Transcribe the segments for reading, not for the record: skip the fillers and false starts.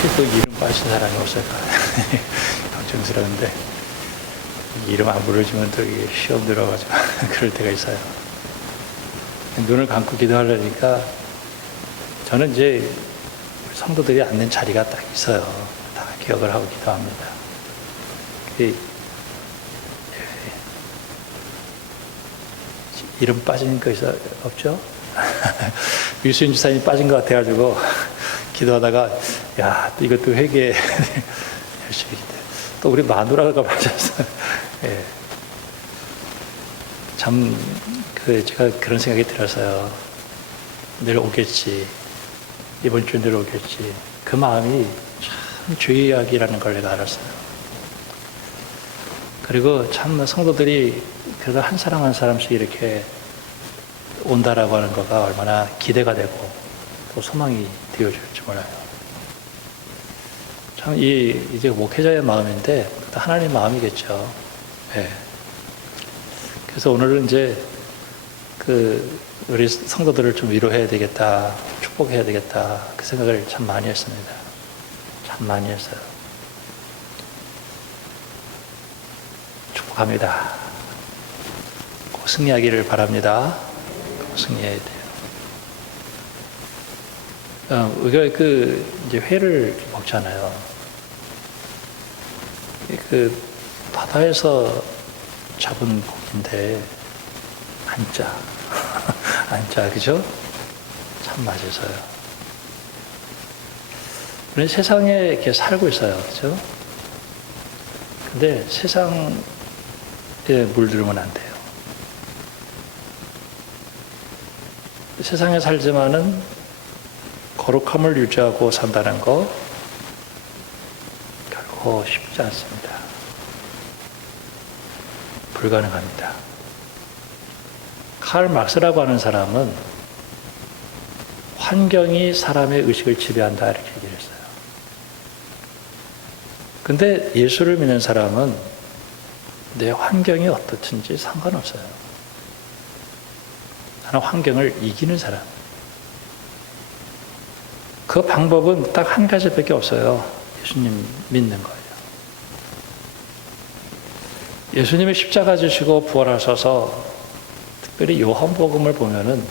혹시 또 이름 빠진 사람이 없을까? 걱정스러운데, 이름 안 부르지면 또 이게 시험 들어가지고 그럴 때가 있어요. 눈을 감고 기도하려니까 저는 이제 성도들이 앉는 자리가 딱 있어요. 다 기억을 하고 기도합니다. 이름 빠진 거 없죠? 유수인 주사님이 빠진 것 같아가지고 기도하다가 야, 이것도 회개 열심히 또 우리 마누라가 빠졌어요. 예. 참 제가 그런 생각이 들어서요. 내일 오겠지. 이번 주에 내일 오겠지. 그 마음이 참 주의하기라는 걸 내가 알았어요. 그리고 참 성도들이 그래도 한 사람 한 사람씩 이렇게 온다라고 하는 거가 얼마나 기대가 되고 또 소망이 되어줄지 몰라요. 참 이제 목회자의 마음인데 하나님의 마음이겠죠. 네. 그래서 오늘은 이제 우리 성도들을 좀 위로해야 되겠다, 축복해야 되겠다 그 생각을 참 많이 했습니다. 참 많이 했어요. 축복합니다. 꼭 승리하기를 바랍니다. 꼭 승리해야 돼요. 우리가 이제 회를 먹잖아요. 바다에서 잡은 고기인데 안 짜, 그죠? 참 맛있어요. 우리는 세상에 이렇게 살고 있어요, 그죠? 근데 세상에 물들면 안 돼요. 세상에 살지만은 거룩함을 유지하고 산다는 거 결코 쉽지 않습니다. 불가능합니다. 칼 막스라고 하는 사람은 환경이 사람의 의식을 지배한다 이렇게 얘기를 했어요. 근데 예수를 믿는 사람은 내 환경이 어떻든지 상관없어요. 나는 환경을 이기는 사람. 그 방법은 딱 한 가지밖에 없어요. 예수님 믿는 거예요. 예수님이 십자가 지시고 부활하셔서 특별히 요한복음을 보면은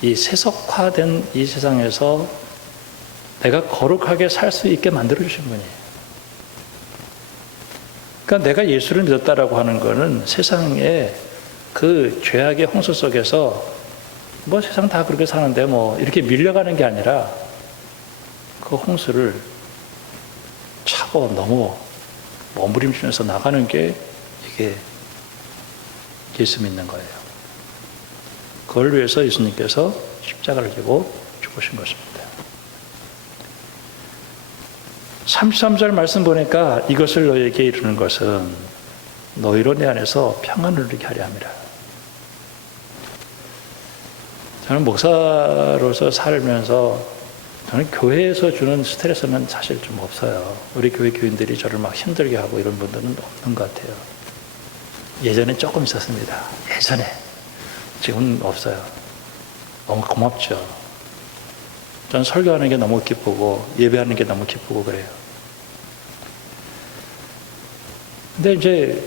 이 세속화된 이 세상에서 내가 거룩하게 살 수 있게 만들어주신 분이에요. 그러니까 내가 예수를 믿었다라고 하는 거는 세상에 그 죄악의 홍수 속에서 뭐 세상 다 그렇게 사는데 뭐 이렇게 밀려가는 게 아니라 그 홍수를 차고 너무 몸부림치면서 나가는 게 이게 예수 믿는 거예요. 그걸 위해서 예수님께서 십자가를 지고 죽으신 것입니다. 33절 말씀 보니까 이것을 너희에게 이루는 것은 너희로 내 안에서 평안을 누리게 하려 함이라. 저는 목사로서 살면서 저는 교회에서 주는 스트레스는 사실 좀 없어요. 우리 교회 교인들이 저를 막 힘들게 하고 이런 분들은 없는 것 같아요. 예전에 조금 있었습니다. 예전에. 지금은 없어요. 너무 고맙죠. 전 설교하는 게 너무 기쁘고 예배하는 게 너무 기쁘고 그래요. 근데 이제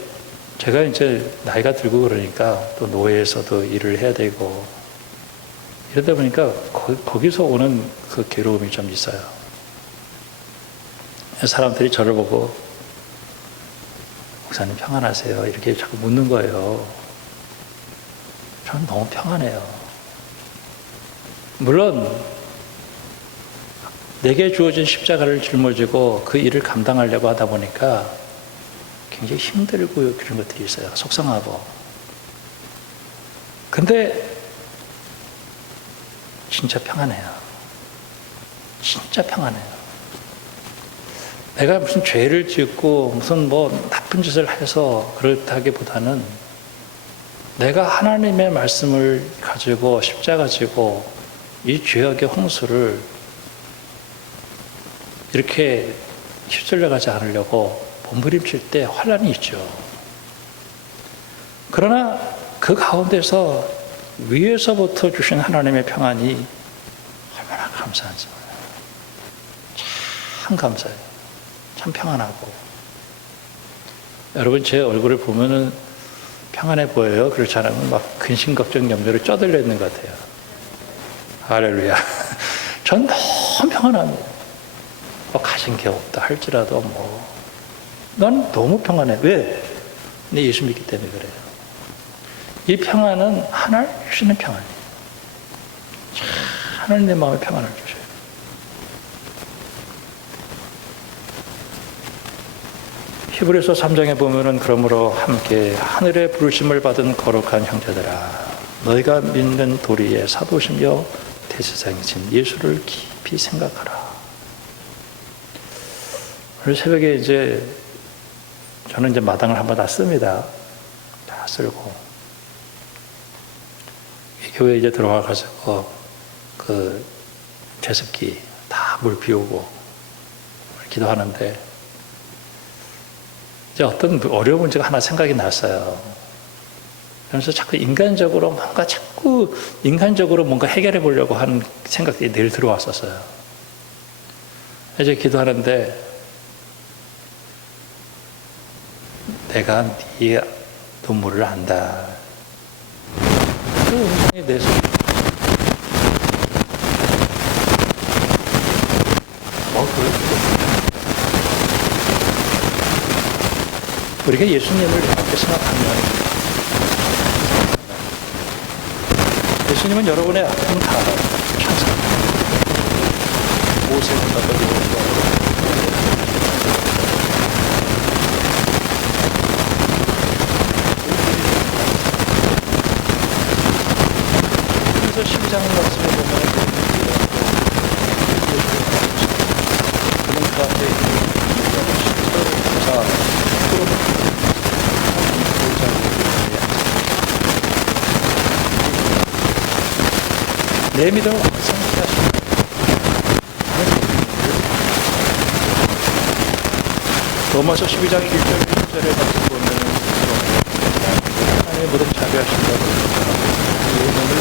제가 이제 나이가 들고 그러니까 또 노예에서도 일을 해야 되고 이러다 보니까 거기서 오는 그 괴로움이 좀 있어요. 사람들이 저를 보고 목사님 평안하세요? 이렇게 자꾸 묻는 거예요. 저는 너무 평안해요. 물론 내게 주어진 십자가를 짊어지고 그 일을 감당하려고 하다 보니까 굉장히 힘들고 그런 것들이 있어요. 속상하고. 근데 진짜 평안해요. 진짜 평안해요. 내가 무슨 죄를 짓고 무슨 뭐 나쁜 짓을 해서 그렇다기보다는 내가 하나님의 말씀을 가지고 십자가 지고 이 죄악의 홍수를 이렇게 휩쓸려 가지 않으려고 몸부림칠 때 환난이 있죠. 그러나 그 가운데서 위에서부터 주신 하나님의 평안이 얼마나 감사한지 몰라요. 참 감사해요. 참 평안하고. 여러분 제 얼굴을 보면은 평안해 보여요? 그렇지 않으면 막 근심 걱정 염려로 쪄들려 있는 것 같아요. 할렐루야. 전 너무 평안합니다. 뭐 가진 게 없다 할지라도 난 너무 평안해. 왜? 내 예수 믿기 때문에 그래요. 이 평안은 하나님 주시는 평안이에요. 하나님 내 마음에 평안을 주셔요. 히브리서 3장에 보면은 그러므로 함께 하늘의 부르심을 받은 거룩한 형제들아 너희가 믿는 도리의 사도시며 대세상이신 예수를 깊이 생각하라. 오늘 새벽에 저는 마당을 한번 다 씁니다. 다 쓸고 교회에 들어와가지고 그 제습기 다 물 비우고 기도하는데 어떤 어려운 문제가 하나 생각이 났어요. 그래서 자꾸 인간적으로 뭔가 해결해 보려고 하는 생각이 늘 들어왔었어요. 기도하는데 내가 네 눈물을 안다. 그 음성이 내 속에 우리가 예수님을 이렇게 생각하면 예수님은 여러분의 아픔 다 찬성합니다. 모세보다 더 그래서 12장 말씀에 보면 그는 그 앞에 있는 내 믿음을 완성케 하시는 로마서 12장 1절 1절에 같이 보면 하나님의 모든 자비하신다고 오늘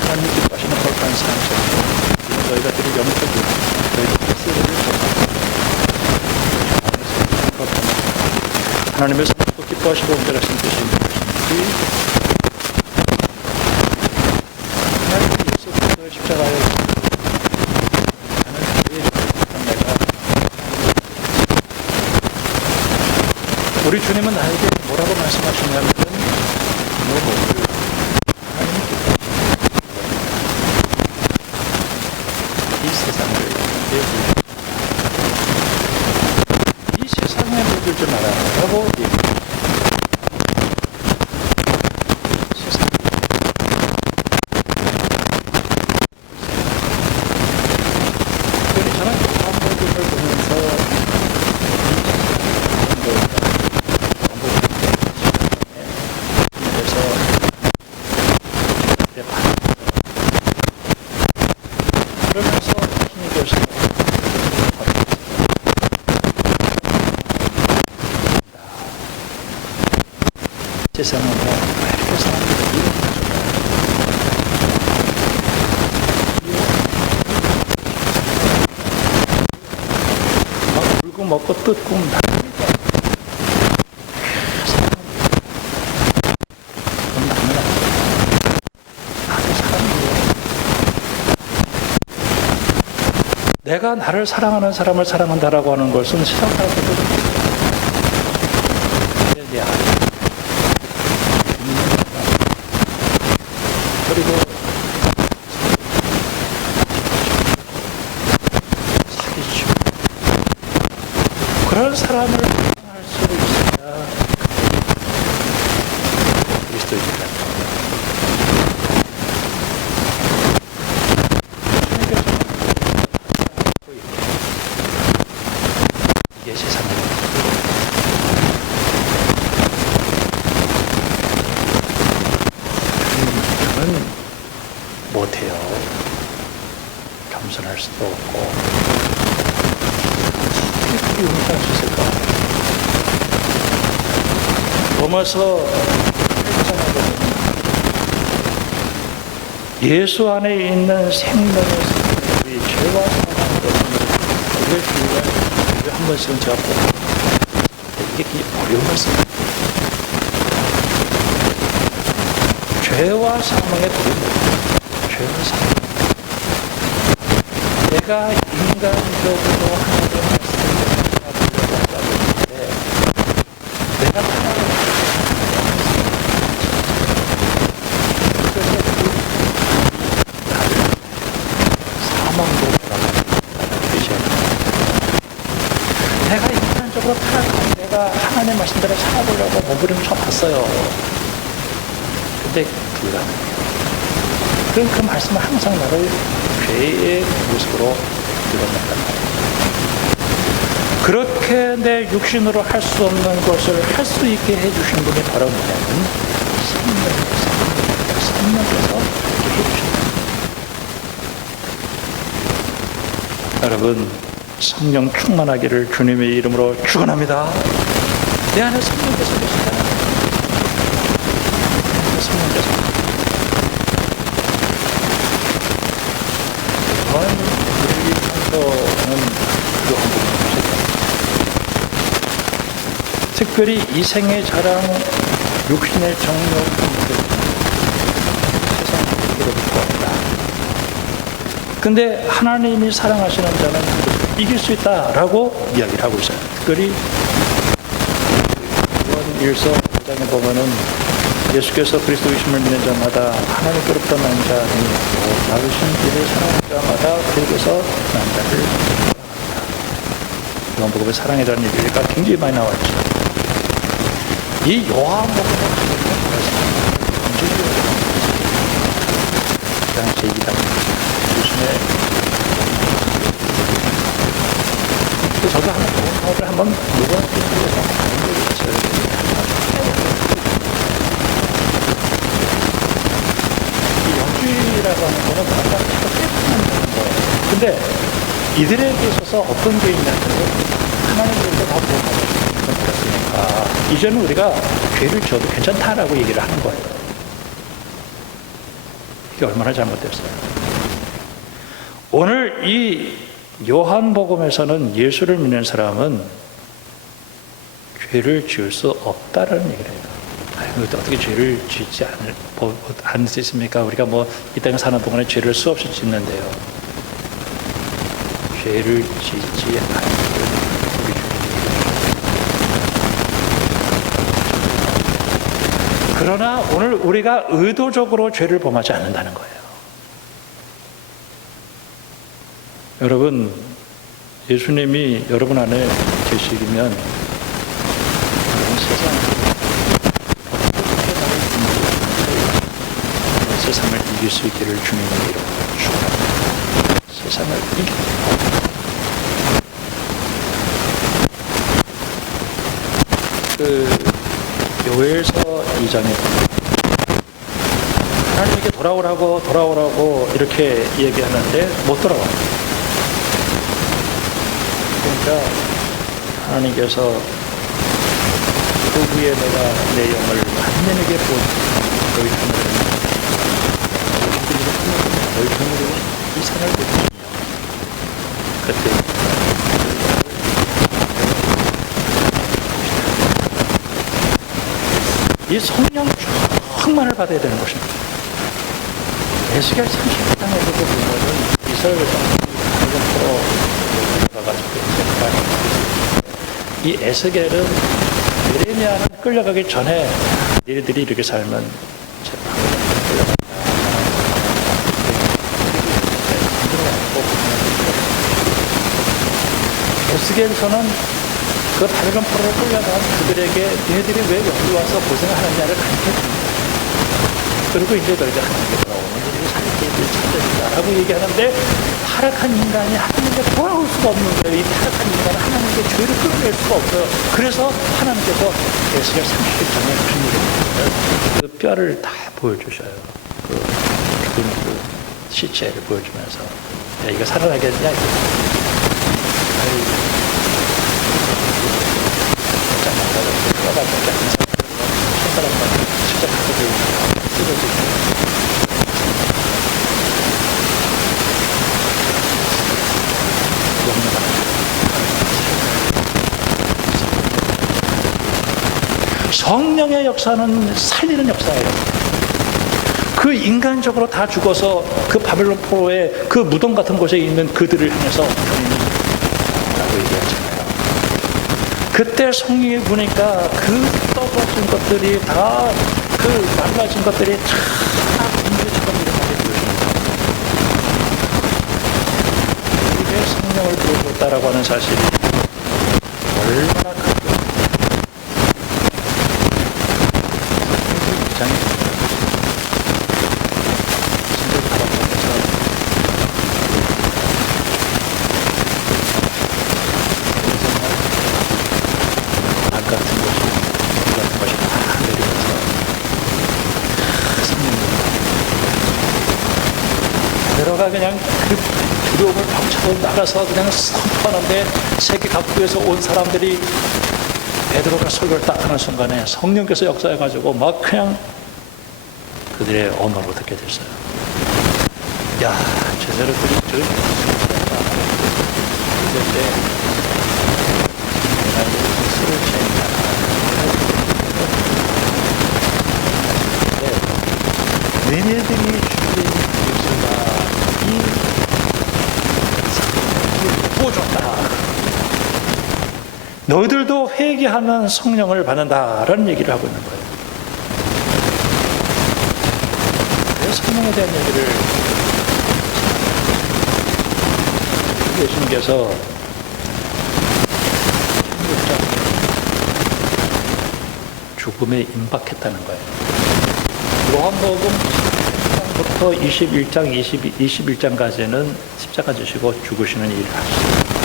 하나님 기뻐하시는 거룩한 삶에서 너희가 들이 영적인 너희들 스스로를 하나님의 선하고 기뻐하시고 온전하신 뜻이 있는 것인지 하나님 예수 그리스도의 십자가에 나는 죄의 내가 우리 주님은 나에게 뭐라고 말씀하시냐면 너 너를 하나님 이 세상을 이 세상에 물들지 말아라고 얘기합니다. 세상은 이렇게 사람들이 막 울고 먹고 뜯고 나니까 나도 사람이에요. 내가 나를 사랑하는 사람을 사랑한다라고 하는 것은 세상 사람들도 내 아이 그리고 사귀시고 그런 사람을 사랑할 수 있어야 그리스도입니다. 이게 세상을 못해요. 겸손할 수도 없고 어떻게 용서할 수 있을까? 로마서 8장에 보면 예수 안에 있는 생명의 우리 죄와 사망으로 우리를 주의하여 번씩은 제가 꼭 이게 어려운 말씀이에요. 죄와 사망의 법이 뭐예요? 죄와 사망. 내가 인간적으로 하나님의 말씀을 받으려고 했는데 내가 하나님의 그래서 나를 사망으로 돌아가는 계셔야 됩니다. 내가 인간적으로 타락한 내가 하나님의 말씀대로 살아보려고 몸부림을 쳐봤어요. 근데 불가능해요. 그 말씀은 항상 나를 죄의 모습으로 불러낸단 말이에요. 그렇게 내 육신으로 할 수 없는 것을 할 수 있게 해주신 분이 바로 뭐냐면 성령께서 그렇게 해주신다. 여러분, 성령 충만하기를 주님의 이름으로 축원합니다. 내 안에 성령께서 계시잖아요. 성령께서 우리 성도는 특별히 이생의 자랑, 육신의 정욕, 세상으로부터 온다. 근데 하나님이 사랑하시는 자는 이길 수 있다라고 이야기를 하고 있어요. 특별히 요한 1서 5장에 보면은 예수께서 그리스도이심을 믿는 자마다 하나님께로부터 난 자니 나으신 이를 사랑하는 자마다 그에게서 난 자를 사랑한다. 요한복음에 사랑이라는 얘기가 굉장히 많이 나와 있죠. 이 요한복음의 가장 제2장 주신의 저도 한번 본문을 한번 누구한테 영주의라고 하는 거는 뭔가 깨끗한 거예요. 근데 이들에게 있어서 어떤 게 있냐면 하나님께서 다 보호하셨으니까 이제는 우리가 죄를 지어도 괜찮다라고 얘기를 하는 거예요. 이게 얼마나 잘못됐어요. 오늘 이 요한복음에서는 예수를 믿는 사람은 죄를 지을 수 없다라는 얘기를 해요. 어떻게 죄를 짓지 않을 수 있습니까? 우리가 이 땅에 사는 동안에 죄를 수없이 짓는데요. 죄를 짓지 않는 우리 주님이. 그러나 오늘 우리가 의도적으로 죄를 범하지 않는다는 거예요. 여러분, 예수님이 여러분 안에 계시면 세상 세상을 이길 수 있기를 주님의 이름으로 축원합니다. 세상을 이길 요엘서 2장에 하나님께 돌아오라고 이렇게 얘기하는데 못 돌아와요. 그러니까 하나님께서 그 후에 내가 내 영을 만민에게 보여주며 너희 손으로 이 산을 보시며 그때 이 성령 충만을 받아야 되는 것입니다. 에스겔 30장에서도 보면은 이스라엘 백성들이 가가지고 이 에스겔은 예레미야는 끌려가기 전에 너희들이 이렇게 살면 에스겔서는 그 바벨론 포로로 끌려간 그들에게 너희들이 왜 여기 와서 고생하느냐를 가르쳐줍니다. 그리고 이제 너희들 하나님께 돌아오면 너희들이 살 길을 찾아준다라고 얘기하는데 타락한 인간이 하나님께 돌아올 수가 없는 거예요. 이 타락한 인간은 하나님께 죄를 끌어낼 수가 없어요. 그래서 하나님께서 에스겔 30장에 무슨 일을 하냐면 그 뼈를 다 보여주셔요. 그 죽은 그 시체를 보여주면서 야 이거 살아나겠냐 이거. 성령의 역사는 살리는 역사예요. 그 인간적으로 다 죽어서 그 바벨론 포로의 그 무덤 같은 곳에 있는 그들을 향해서 라고 얘기하잖아요. 그때 성령이 부니까 그 떠버진 것들이 다, 그 말라진 것들이 다 인류처럼 일어나게 되어집니다. 이게 성령을 부어줬다라고 하는 사실이 얼마나 큰가. 굉장히 그냥 그 두려움을 벅차고 나가서 그냥 선포하는데 세계 각국에서 온 사람들이 베드로가 설교를 딱 하는 순간에 성령께서 역사해가지고 막 그냥 그들의 언어로 듣게 됐어요. 야, 저 사람들이 그때 술을 취했냐. 너네들이 부어줬다. 너희들도 회개하면 성령을 받는다라는 얘기를 하고 있는 거예요. 그래서 성령에 대한 얘기를 예수님께서 죽음에 임박했다는 거예요. 요한복음 1장부터 21장, 21장까지는 십자가 지시고 죽으시는 일을 하시죠.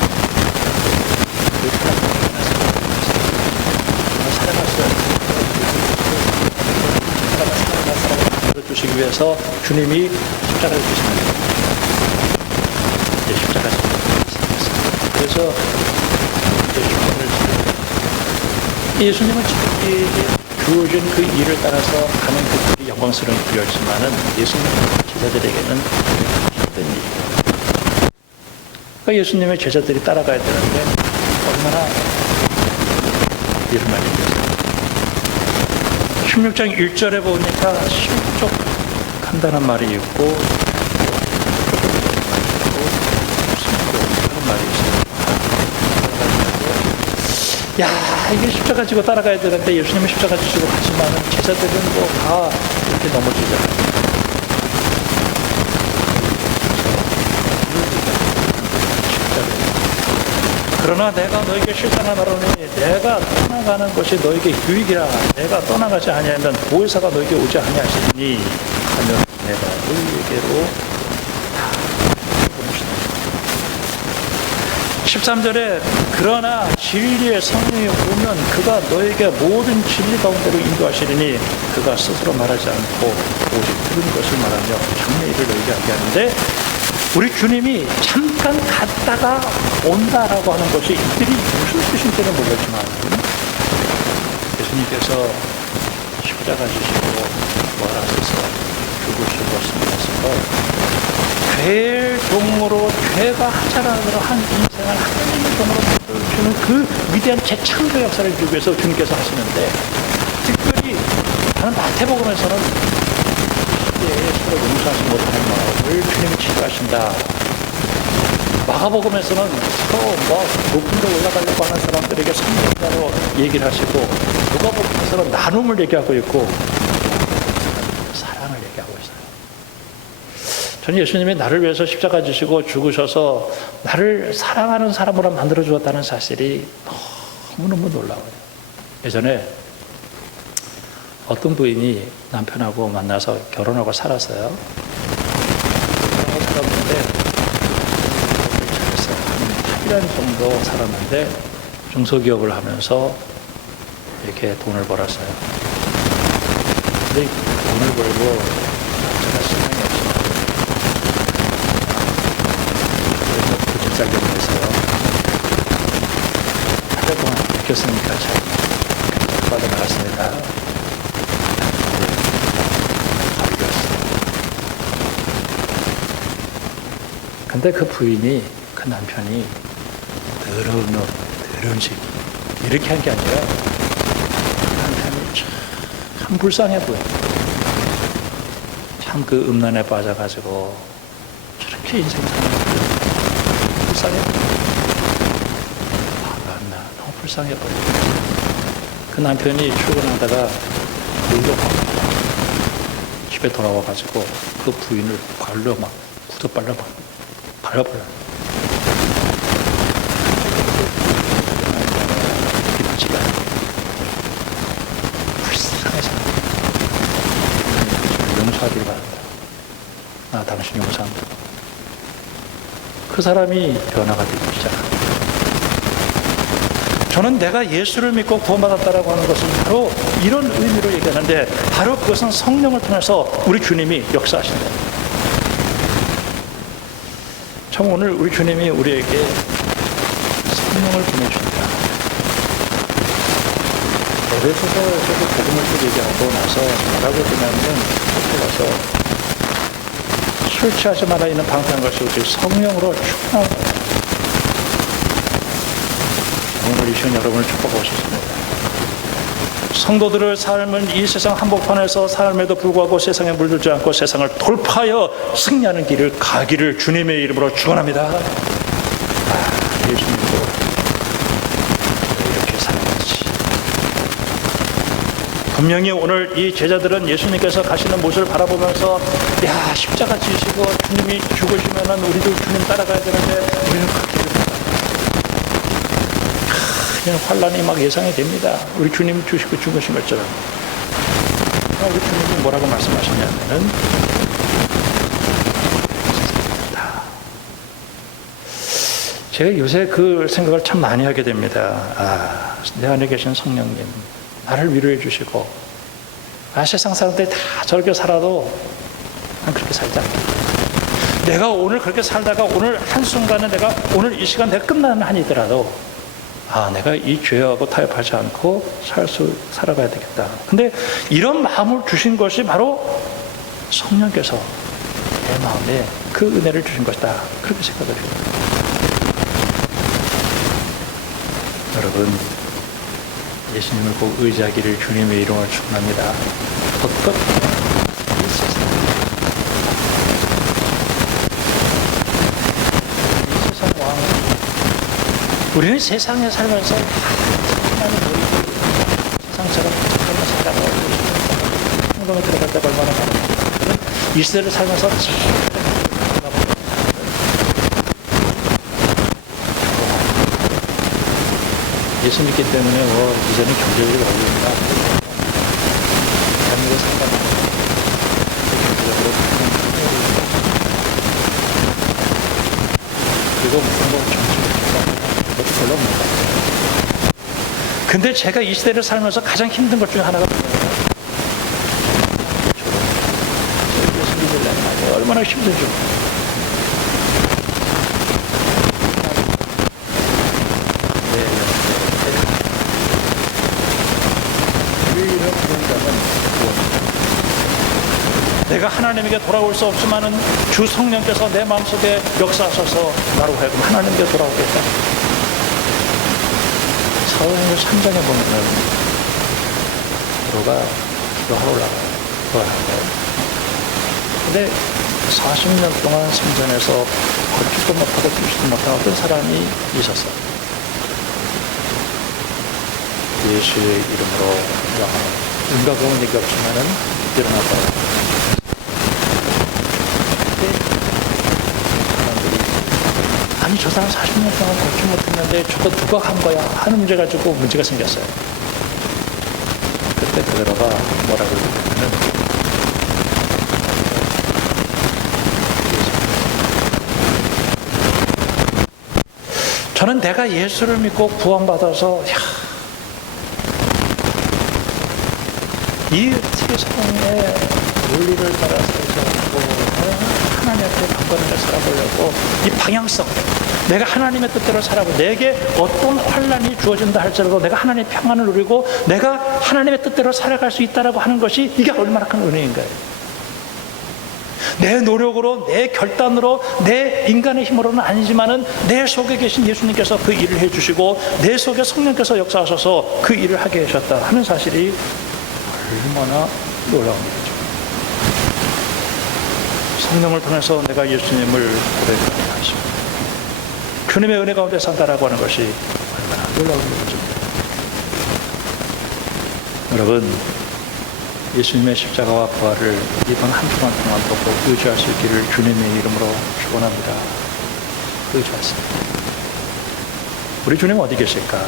사랑을 주시기 위해서 주님이 십자가를 지시는 거예요. 십자가 지시는 그래서 예수님은 자기에게 주어진 그 일을 따라서 가는 그 길이 영광스러운 길이었지만은 예수님 제자들에게는 힘든 일이에요. 그러니까 예수님의 제자들이 따라가야 되는데 얼마나 일을 많이 했어요. 16장 1절에 보니까 실족한다는 말이 있고 하는 말이 있어요. 야, 이게 십자가 지고 따라가야 되는데 예수님은 십자가 지시고 가지만 제자들은 뭐 다 이렇게 넘어지잖아요. 그러나 내가 너에게 실천하노니 내가 떠나가는 것이 너에게 유익이라. 내가 떠나가지 아니하면 보혜사가 너에게 오지 아니하시니 하면 내가 너에게로 다 보내시다. 13절에 그러나 진리의 성령이 오면 그가 너에게 모든 진리 가운데로 인도하시리니 그가 스스로 말하지 않고 오직 들은 것을 말하며 장래 일을 너에게 하게 하는데, 우리 주님이 잠깐 갔다가 온다라고 하는 것이 이들이 무슨 뜻인지는 모르지만 예수님께서 십자가 지시고 부활하셔서 죽으시고 승리하셔서 죄의 종으로 죄가 하자라고 한 인생을 하나님의 종으로 만들어주는 그 위대한 재창조 역사를 이루기 위해서 주님께서 하시는데, 특별히 다른 마태복음에서는 시대에 서로 용서하지 못하는 마음을 주님이 치료하신다. 마가복음에서는 서로 높은 데 올라가려고 하는 사람들에게 성령으로 얘기를 하시고, 누가복음에서는 나눔을 얘기하고 있고 사랑을 얘기하고 있어요. 저는 예수님이 나를 위해서 십자가 지시고 죽으셔서 나를 사랑하는 사람으로 만들어 주었다는 사실이 너무너무 놀라워요. 예전에 어떤 부인이 남편하고 만나서 결혼하고 살았어요. 결혼하고 살았는데 잘했어요. 한 8년 정도 살았는데 중소기업을 하면서 이렇게 돈을 벌었어요. 근데 돈을 벌고 남자가 신앙이 없어요. 그래서 부직살경을 했어요. 한 달 동안 느꼈으니까 잘 빠져나갔습니다. 근데 그 부인이, 그 남편이 더러운 옷, 더러운 집 이렇게 한 게 아니라 남편이 참 불쌍해 보여. 참 그 음란에 빠져가지고 저렇게 인생 사는 거 불쌍해 보여. 나 너무 불쌍해 보여. 그 남편이 출근하다가 물도 집에 돌아와가지고 그 부인을 발로 막 굳어발로 막 밟아버려. 기쁘지가 않아. 불쌍해서 용서하기를 바란다. 나 당신 용서한다. 그 사람이 변화가 되기 시작합니다. 저는 내가 예수를 믿고 구원받았다라고 하는 것은 바로 이런 의미로 얘기하는데, 바로 그것은 성령을 통해서 우리 주님이 역사하신다. 참 오늘 우리 주님이 우리에게 성령을 보내주신다. 에베소서에서도 복음을 또 얘기하고 나서 뭐라고 그러냐면, 그렇게 가서 술 취하지 말아 있는 방탕한 것이 오직 성령으로 충만하다. 오늘 이 시간 여러분을 축복하고 싶습니다. 성도들을 삶은 이 세상 한복판에서 삶에도 불구하고 세상에 물들지 않고 세상을 돌파하여 승리하는 길을 가기를 주님의 이름으로 축원합니다. 예수님도 이렇게 살아야지. 분명히 오늘 이 제자들은 예수님께서 가시는 모습을 바라보면서, 야, 십자가 지시고 주님이 죽으시면 우리도 주님 따라가야 되는데 우리는 그 길을 그냥 환란이 막 예상이 됩니다. 우리 주님 주시고 죽으신 것처럼. 우리 주님이 뭐라고 말씀하시냐면은, 제가 요새 그 생각을 참 많이 하게 됩니다. 내 안에 계신 성령님, 나를 위로해 주시고, 세상 사람들이 다 저렇게 살아도 난 그렇게 살지 않겠다. 내가 오늘 그렇게 살다가 오늘 한순간에 내가 오늘 이 시간 내가 끝나는 한이더라도 내가 이 죄하고 타협하지 않고 살아가야 되겠다. 근데 이런 마음을 주신 것이 바로 성령께서 내 마음에 그 은혜를 주신 것이다. 그렇게 생각을 해요. 여러분, 예수님을 꼭 의지하기를 주님의 이름으로 축원합니다. 헛것 이 세상 왕, 우리는 세상에 살면서 하나님 모르고 세상처럼 착하게 살아가고 행동에 들어갈 때가 얼마나 많은가. 이 시대를 살면서 예수 믿기 때문에 이제는 경제적으로 어려운가. 대한민국에 살다 경제적으로 그리고 무슨 정치적 그것도 별로 없는 것 같아요. 근데 제가 이 시대를 살면서 가장 힘든 것 중에 하나가 뭐냐면, 예수 믿으려는 말이에요. 얼마나 힘들죠. 내가 하나님에게 돌아올 수 없지만은 주 성령께서 내 마음속에 역사하셔서 나로 하여금 하나님께 돌아오겠다. 사도행전 3장에 보면은 베드로가 기도하러 올라가요. 근데 40년 동안 성전에서 걷지도 못하고 뛰지도 못한 어떤 사람이 있었어요. 예수의 이름으로 은가고운 얘기 없지만은 일어났다. 아니, 저 사람 40년 동안 걷지 못했는데 저거 누가 한 거야? 하는 문제 가지고 문제가 생겼어요. 그때 베드로가 뭐라고 그러냐면, 저는 내가 예수를 믿고 구원받아서 이 세상의 논리를 따라 살고 하나님 앞에 강건하게 살아보려고 이 방향성, 내가 하나님의 뜻대로 살아보고 내게 어떤 환란이 주어진다 할지라도 내가 하나님의 평안을 누리고 내가 하나님의 뜻대로 살아갈 수 있다라고 하는 것이 이게 얼마나 큰 은혜인가요? 내 노력으로, 내 결단으로, 내 인간의 힘으로는 아니지만은 내 속에 계신 예수님께서 그 일을 해주시고 내 속에 성령께서 역사하셔서 그 일을 하게 하셨다 하는 사실이 얼마나 놀라운 일이죠. 성령을 통해서 내가 예수님을 고백하게 하시고 주님의 은혜 가운데 산다라고 하는 것이 얼마나 놀라운 일이죠. 여러분, 예수님의 십자가와 부활을 이번 한 주간 동안 꼭 의지할 수 있기를 주님의 이름으로 축원합니다. 의지하세요. 우리 주님 어디 계실까?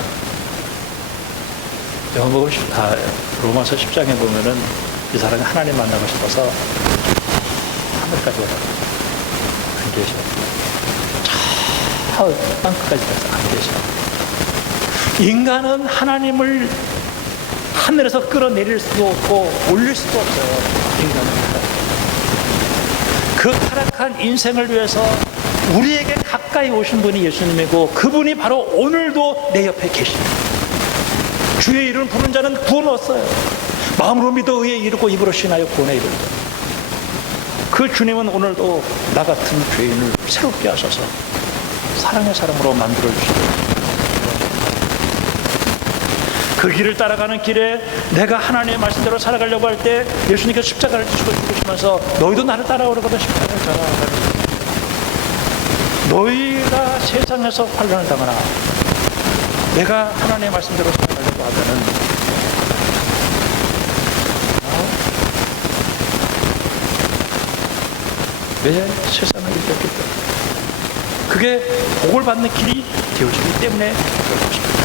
로마서 10장에 보면은 이 사람이 하나님 만나고 싶어서 하늘까지 올라가 안 계셔. 저 땅끝까지 가서 안 계셔. 인간은 하나님을 하늘에서 끌어내릴 수도 없고 올릴 수도 없어요. 인간은 그 타락한 인생을 위해서 우리에게 가까이 오신 분이 예수님이고 그분이 바로 오늘도 내 옆에 계십니다. 주의 이름 부른 자는 구원 얻어요. 마음으로 믿어 의에 이르고 입으로 신하여 구원에 이르리라. 그 주님은 오늘도 나 같은 죄인을 새롭게 하셔서 사랑의 사람으로 만들어 주시고 그 길을 따라가는 길에 내가 하나님의 말씀대로 살아가려고 할 때 예수님께서 십자가를 지시고 죽으시면서 너희도 나를 따라오려거든 십자가를 져라. 너희가 세상에서 환난을 당하나 내가 하나님의 말씀대로 살아가려고 하면은 왜 세상을 이겼기 때문에 그게 복을 받는 길이 되어지기 때문에 그럴 것입니다.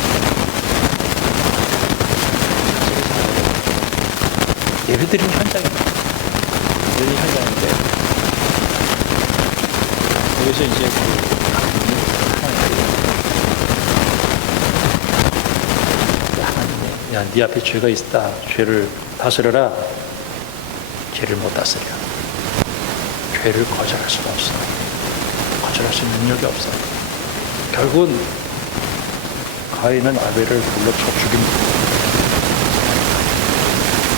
예배드리는 현장입니다. 예배드리는 현장인데 여기서 이제 하나님이 야, 네 앞에 죄가 있다. 죄를 다스려라. 죄를 못 다스려. 죄를 거절할 수가 없어. 거절할 수 있는 능력이 없어. 결국은 가인은 아벨을 불러 죽입니다.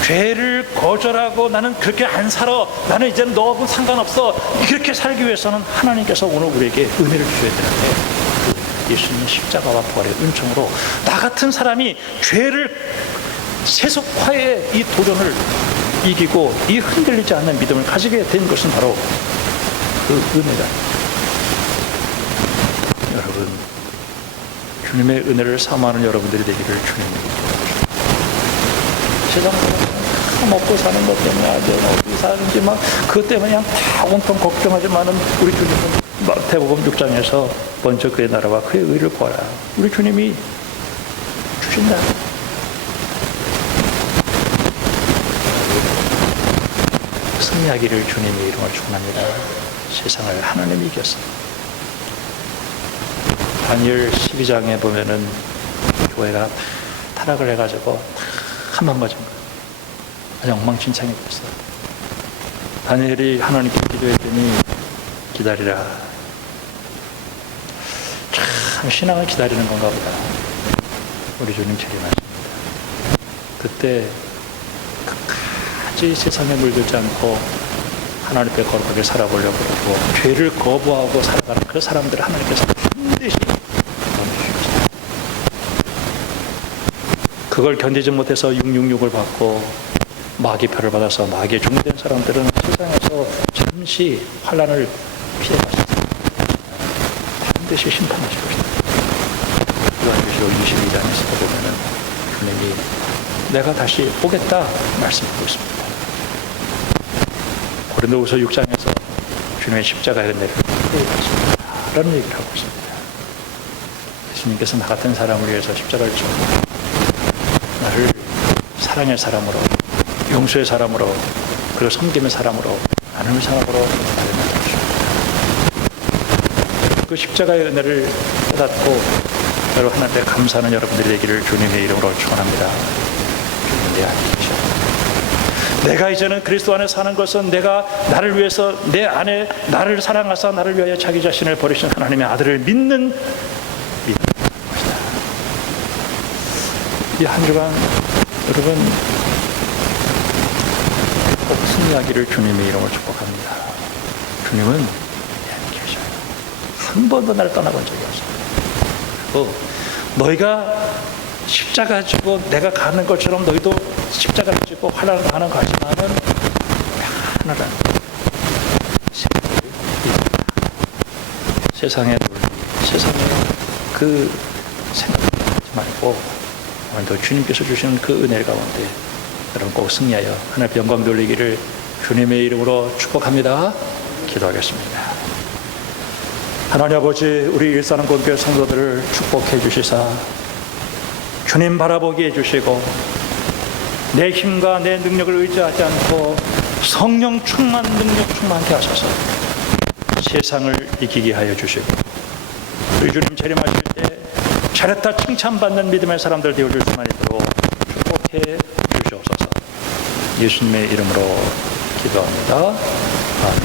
죄를 거절하고 나는 그렇게 안 살아. 나는 이제는 너하고 상관없어. 그렇게 살기 위해서는 하나님께서 오늘 우리에게 은혜를 주셔야 되는데 그 예수님 십자가와 부활의 은총으로 나 같은 사람이 죄를 세속화의 이 도전을 이기고 이 흔들리지 않는 믿음을 가지게 된 것은 바로 그 은혜다. 여러분, 주님의 은혜를 사모하는 여러분들이 되기를 주님이 세상으로 먹고 사는 것 때문에 어디 사는지 막 그것 때문에 그냥 다 온통 걱정하지만은 우리 주님은 마태복음 6장에서 먼저 그의 나라와 그의 의를 구하라. 우리 주님이 주신다. 승리하기를 주님의 이름을 축원합니다. 세상을 하나님이 이겼어요. 다니엘 12장에 보면은 교회가 타락을 해가지고 한번 맞은 거예요. 아주 엉망진창이 됐어요. 다니엘이 하나님께 기도했더니 기다리라. 참 신앙을 기다리는 건가 보다. 우리 주님 재림하십니다. 그때 끝까지 세상에 물들지 않고 하나님 앞에 거룩하게 살아보려고 그러고 죄를 거부하고 살아가는 그 사람들을 하나님께서 반드시 도와주시겠습니다. 그걸 견디지 못해서 666을 받고 마귀표를 받아서 마귀에 종된 사람들은 세상에서 잠시 환난을 피해가셨습니다. 반드시 심판하실 것입니다. 요한계시록 22장에서 보면은 주님이 내가 다시 오겠다 말씀하고 있습니다. 고린도후서 6장에서 주님의 십자가의 은혜를 회개하십니다. 라는 얘기를 하고 있습니다. 예수님께서 나 같은 사람을 위해서 십자가를 지고 나를 사랑의 사람으로 용서의 사람으로 그리고 섬김의 사람으로 하나님의 사람으로 나를 만들어주십니다. 그 십자가의 은혜를 깨닫고 여러분 하나님께 감사하는 여러분들이 되기를 주님의 이름으로 축원합니다. 주님 내 안에 계셔. 내가 이제는 그리스도 안에 사는 것은 내가 나를 위해서 내 안에 나를 사랑하사 나를 위하여 자기 자신을 버리신 하나님의 아들을 믿는 것이다. 이 한 주간 여러분 꼭 승리하기를 주님의 이름으로 축복합니다. 주님은 내 안에 계셔요. 한 번도 나를 떠나본 적이 없어요. 그리고 너희가 십자가 지고 내가 가는 것처럼 너희도 십자가를 지고 환난을 당하는 거지만은 하늘은 세상의 논리, 세상의 그 생각하지 말고 오늘도 주님께서 주시는 그 은혜 가운데 여러분 꼭 승리하여 하나님 영광 돌리기를 주님의 이름으로 축복합니다. 기도하겠습니다. 하나님 아버지, 우리 일산항공교회 성도들을 축복해 주시사 주님 바라보게 해주시고 내 힘과 내 능력을 의지하지 않고 성령 충만, 능력 충만케 하셔서 세상을 이기게 하여 주시고 우리 주님 재림하실 때 잘했다 칭찬받는 믿음의 사람들 되어줄 수만 있도록 축복해 주시옵소서. 예수님의 이름으로 기도합니다. 아멘.